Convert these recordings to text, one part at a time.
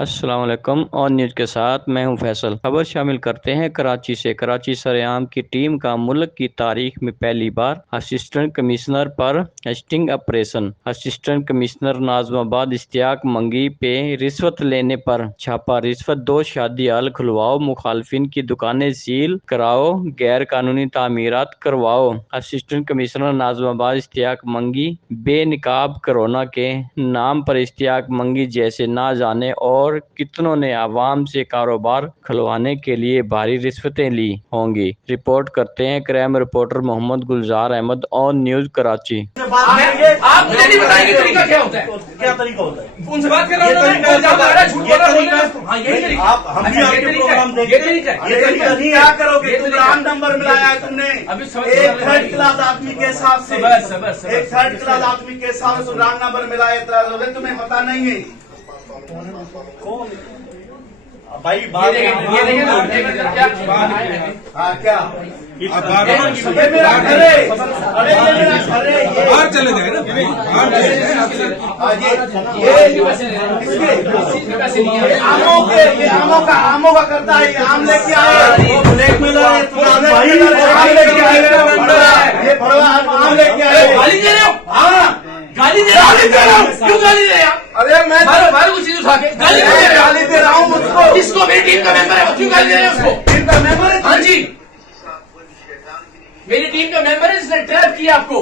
अस्सलाम वालेकुम। और न्यूज़ के साथ मैं हूं फैसल। खबर शामिल करते हैं कराची से। कराची सरेआम की टीम का मुल्क की तारीख में पहली बार असिस्टेंट कमिश्नर पर sting operation. Assistant commissioner Nazimabad Ishtiaq Mangi पे रिश्वत लेने पर छापा। रिश्वत दो शादी हाल खुलवाओ, मुखालफिन की दुकानें सील कराओ, गैर कानूनी तामीरात करवाओ। असिस्टेंट कमिश्नर नाज़िमाबाद इश्तियाक मंगी बेनिकाब कोरोना के नाम पर इश्तियाक मंगी जैसे ना जाने और कितनों ने आवाम से कारोबार खुलवाने के लिए भारी रिश्वतें ली होंगी। रिपोर्ट करते हैं crime reporter Mohammad Gulzar Ahmed on news Karachi. आप मुझे नहीं बताएंगे तरीका क्या होता है? क्या तरीका होता है? उनसे बात कर रहा हूँ मैं, झूठ बोल रहा है, झूठ बोल रहा है। हाँ, यही तरीका। आप हम भी आपके प्रोग्राम देखें। ये तरीका है। ये तरीका नहीं है। क्या करोगे? तुम रॉन्ग नंबर मिलाया है तुमने। अभी समझ एक थर्ड क्लास आदमी के हिसाब से बस। एक थर्ड क्लास आदमी के हिसाब से रॉन्ग नंबर मिलाया था। तुम्हें पता नहीं है भाई ये देखें क्या हाँ क्या ये मेरा घर है। अरे ये मेरा घर है। बाहर चले जाए ना, बाहर चले जाए। ये आमों का करता है। ये आम लेके आए, ब्लैकमेलर है। आम लेके आए, ये बड़वा आम लेके आए। गाली दे रहे हो? हाँ गाली दे रहे हो? क्यों गाली दे रहे हो? अरे मैं मारो कुछ चीज उठा के गाली दे रहे हो? गाली दे रहा हूँ उसको। किसको? मेरी टीम का मेंबर है, वो क्यों गाली दे रहे हो उसको? इनका मेंबर है। हाँ जी, मेरी टीम का मेंबर है, इसने ट्रैप किया आपको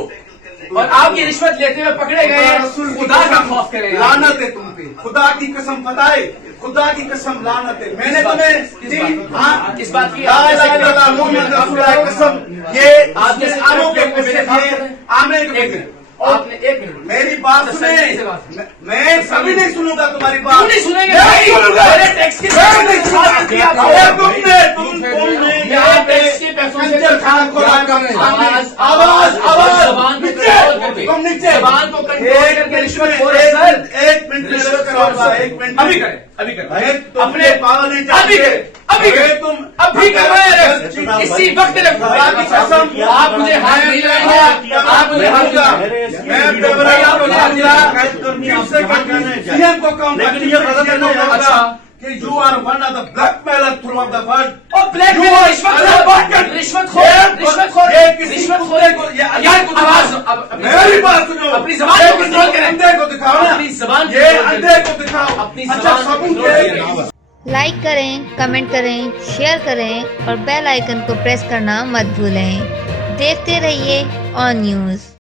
और आपकी रिश्वत लेते हुए पकड़े गए हैं। खुदा का खौफ करेगा। लानत है तुम पे, खुदा की कसम। पता है, खुदा की कसम लानत है। मैंने तुम्हें हाँ इस बात की कसम ये आपने आमों के आमने आपने एक मिनट मेरी बात सुने। मैं कभी नहीं सुनूंगा तुम्हारी बात। क्यों नहीं सुनेंगे? नहीं सुनूंगा। मेरे टैक्स की मैं नहीं सुनूंगा। सुनेंगे। तुमने यहाँ टैक्स के पैसों से खाना खोला। आवाज जबान पे कंट्रोल करके, तुम नीचे जबान को कंट्रोल करके रिश्वत हो रही है सर। एक मिनट रिश्वत कराऊंगा। एक मिनट अभी करें। अपने पावर नहीं अभी करें। अभी करें। तुम अभी कर रहे हैं। इसी वक्त खुदा की कसम आप मुझे हाथ नहीं लगाएंगे। आप मुझे हाथ लगाएंगे। मैं अपने बड़े आप मुझे हाथ लगा सीएम को कहूंगा अच्छा कि you are one of the blackmailer through of the world. और ब्लैकमेल मेरी बात सुनो। अपनी जबान को कंट्रोल करें। अंधे को दिखाओ ना। अपनी जबान ये अंधे को दिखाओ। अपनी अच्छा जबान को सबूत कंट्रोल है। लाइक करें, कमेंट करें, शेयर करें और बेल आइकन को प्रेस करना मत भूलें। देखते रहिए ऑन न्यूज़।